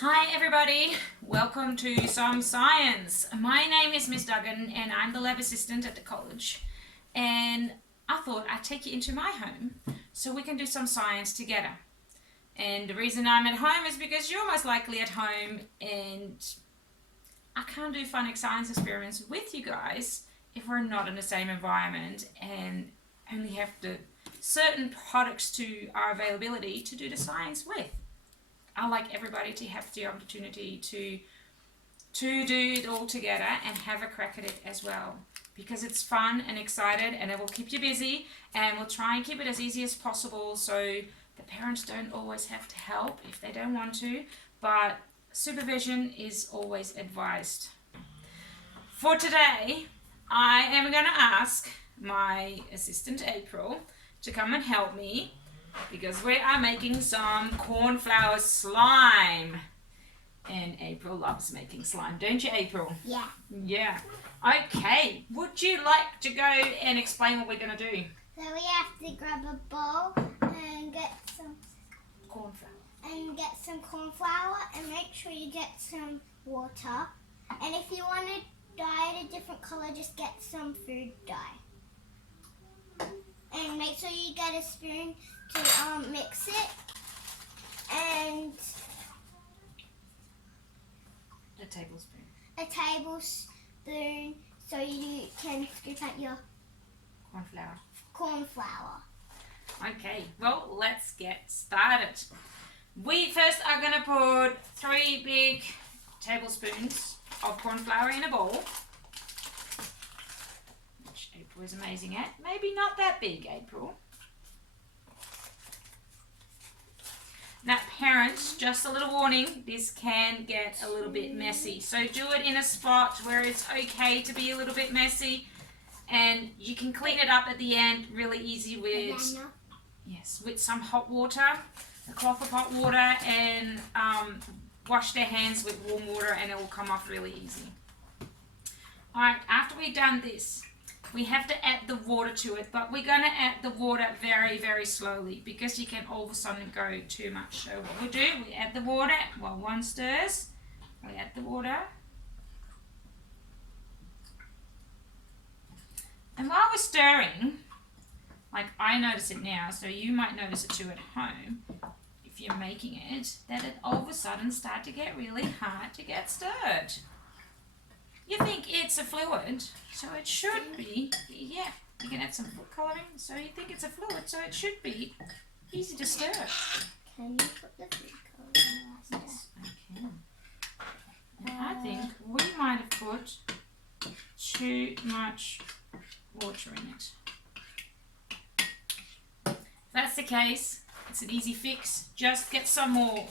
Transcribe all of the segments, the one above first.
Hi everybody, welcome to Some Science. My name is Miss Duggan and I'm the lab assistant at the college, and I thought I'd take you into my home so we can do some science together. And the reason I'm at home is because you're most likely at home and I can't do fun science experiments with you guys if we're not in the same environment and only have the certain products to our availability to do the science with. I like everybody to have the opportunity to do it all together and have a crack at it as well, because it's fun and excited and it will keep you busy, and we'll try and keep it as easy as possible so the parents don't always have to help if they don't want to, but supervision is always advised. For today, I am going to ask my assistant April to come and help me, because we are making some cornflower slime. And April loves making slime, don't you, April? Yeah. Yeah. Okay, would you like to go and explain what we're going to do? So we have to grab a bowl and get some Cornflower. And make sure you get some water. And if you want to dye it a different color, just get some food dye. And make sure you get a spoon to mix it. And A tablespoon. a tablespoon so you can scoop out your cornflower. Okay, well, let's get started. We first are going to put 3 big tablespoons of cornflour in a bowl, which April is amazing at. Maybe not that big, April. Now, parents, just a little warning, this can get a little bit messy. So do it in a spot where it's okay to be a little bit messy, and you can clean it up at the end really easy with, with some hot water, a cloth of hot water, and wash their hands with warm water and it will come off really easy. Alright, after we've done this, we have to add the water to it, but we're going to add the water very, very slowly because you can all of a sudden go too much. So what we do, we add the water, well, one stirs, we add the water. And while we're stirring, like I notice it now, so you might notice it too at home, if you're making it, that it all of a sudden start to get really hard to get stirred. You think it's a fluid, so it should be, yeah, you can add some food colouring, so you think it's a fluid, so it should be easy to stir. Can you put the food colouring in? Yes, I can. And I think we might have put too much water in it. If that's the case, it's an easy fix. Just get some more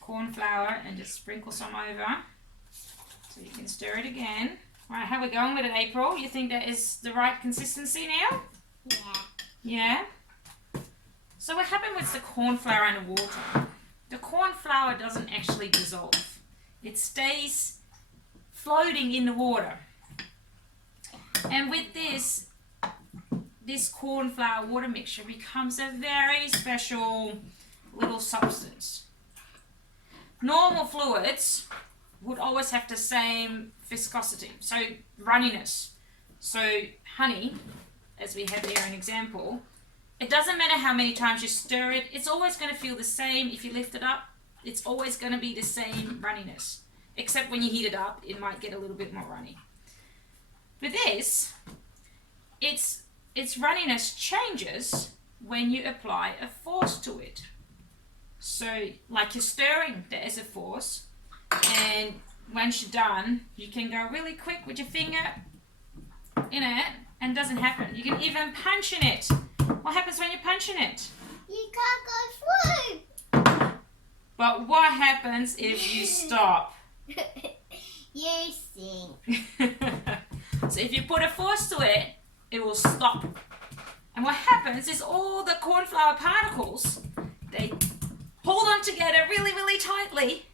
corn flour and just sprinkle some over. So you can stir it again. Right, how are we going with it, April? You think that is the right consistency now? Yeah. Yeah? So what happened with the corn flour and the water? The corn flour doesn't actually dissolve. It stays floating in the water. And with this corn flour water mixture becomes a very special little substance. Normal fluids would always have the same viscosity, so runniness. So honey, as we have here an example, it doesn't matter how many times you stir it, it's always going to feel the same. If you lift it up, it's always going to be the same runniness, except when you heat it up, it might get a little bit more runny. With this, its runniness changes when you apply a force to it. So like you're stirring, there is a force, and once you're done, you can go really quick with your finger in it and it doesn't happen. You can even punch in it. What happens when you punch in it? You can't go through. But what happens if you stop? You sink. So if you put a force to it, it will stop. And what happens is all the cornflour particles, they hold on together really, really tightly,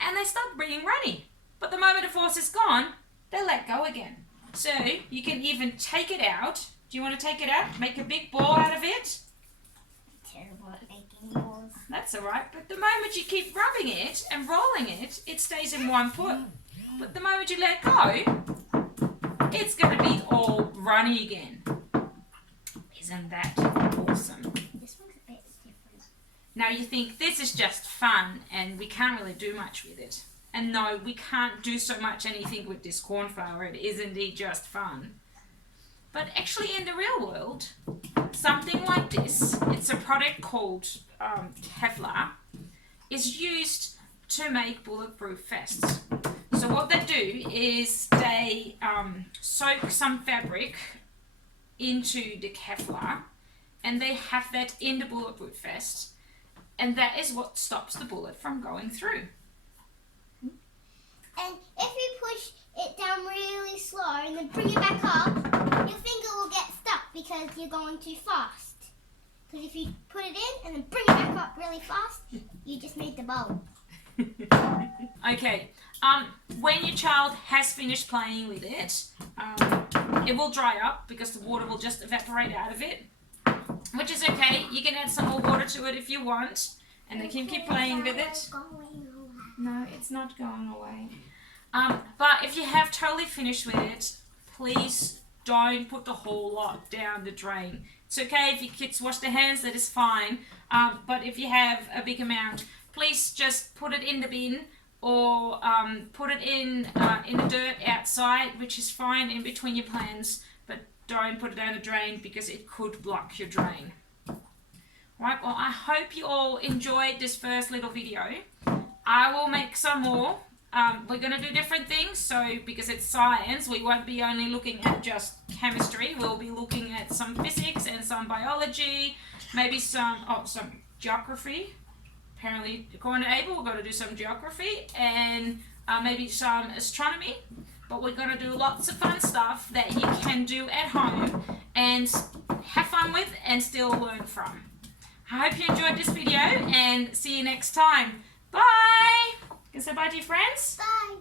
and they start being runny. But the moment the force is gone, they let go again. So you can even take it out. Do you want to take it out? Make a big ball out of it? Terrible at making balls. That's all right. But the moment you keep rubbing it and rolling it, it stays in one foot. But the moment you let go, it's going to be all runny again. Isn't that awesome? This one's a bit different. Now you think this is just fun and we can't really do much with it. And no, we can't do so much anything with this corn flour. It is indeed just fun. But actually in the real world, something like this, it's a product called Kevlar, is used to make bulletproof vests. So what they do is they soak some fabric into the Kevlar and they have that in the bulletproof vest, and that is what stops the bullet from going through. And if you push it down really slow and then bring it back up, your finger will get stuck because you're going too fast. Because if you put it in and then bring it back up really fast, you just made the bowl. Okay, when your child has finished playing with it, it will dry up because the water will just evaporate out of it, which is okay. You can add some more water to it if you want, and they can keep playing with it. No, it's not going away. But if you have totally finished with it, please don't put the whole lot down the drain. It's okay if your kids wash their hands, that is fine. But if you have a big amount, please just put it in the bin or put it in the dirt outside, which is fine in between your plants, but don't put it down the drain because it could block your drain. Right, well, I hope you all enjoyed this first little video. I will make some more. We're going to do different things, so because it's science, we won't be only looking at just chemistry. We'll be looking at some physics and some biology, maybe some geography. Apparently, according to April, we're going to do some geography and maybe some astronomy. But we're going to do lots of fun stuff that you can do at home and have fun with and still learn from. I hope you enjoyed this video and see you next time. Bye! Can you say bye to your friends? Bye.